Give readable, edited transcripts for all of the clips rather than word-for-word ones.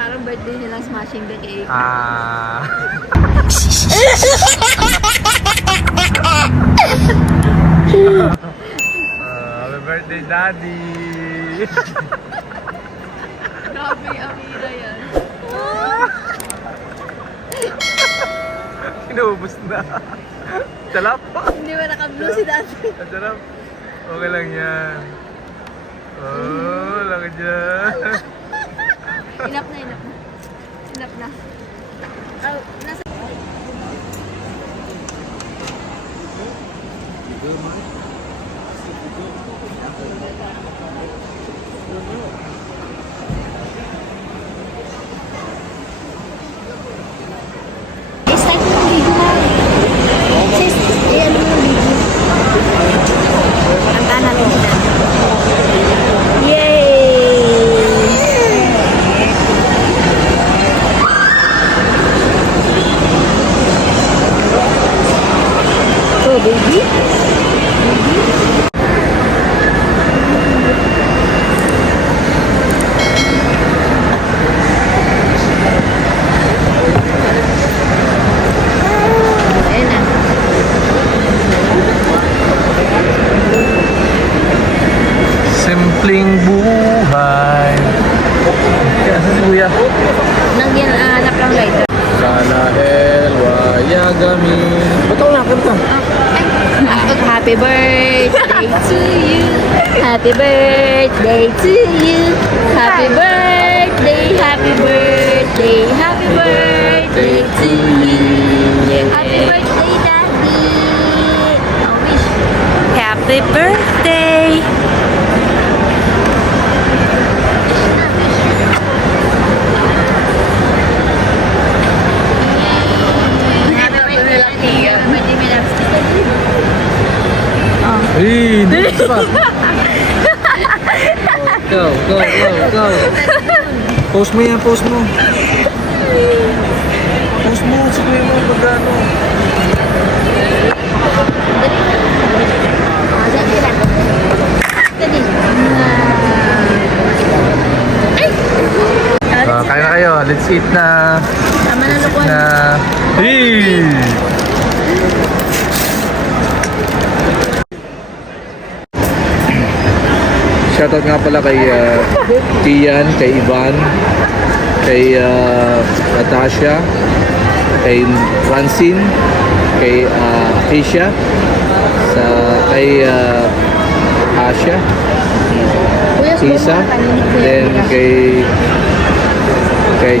parang birthday nilang smashing the cake. Happy birthday, Daddy! Grabe, Amira yan. Inuubos na. Salap! Hindi ba naka-blue si Daddy? Salap! Okay lang yan. Oh, laki dyan. Inap na, inap na. Inap na. Oh, nasa... Start mo yung video na. Sis, ano mo yung video? Kantaan natin si Daddy. Oh, baby. Ayan na. Simpleng buhay. Kaya sa si Kuya? Nagyan, anak lang lighter. Salahel, wayagami. Ba't ako nakunta? Happy birthday to you. Happy birthday to you. Happy birthday, happy birthday, happy birthday to you. Happy birthday, Daddy. I wish. Happy birthday! Happy birthday, Daddy. Happy birthday, my love. Hey, dito pa. Go, go, go, go. Post mo yan, post mo. Post mo, si Kuya mo pagkano. Daddy lang. Daddy. Kaya na kayo, let's eat na. Tama na lukuan. Na. Hey! Shoutout nga pala kay Tian, kay Ivan, kay Natasha, kay Francine, kay Asia, kay Asha, Isa, then kay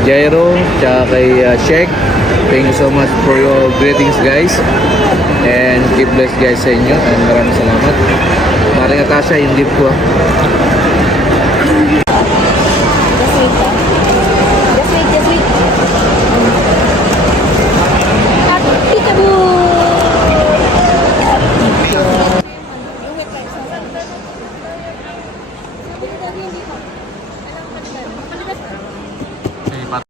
Jairo, tsaka kay Sheikh. Thank you so much for your greetings, guys, and keep blessed guys sa inyo, and maraming salamat. Maring Natasha, yung gift ko.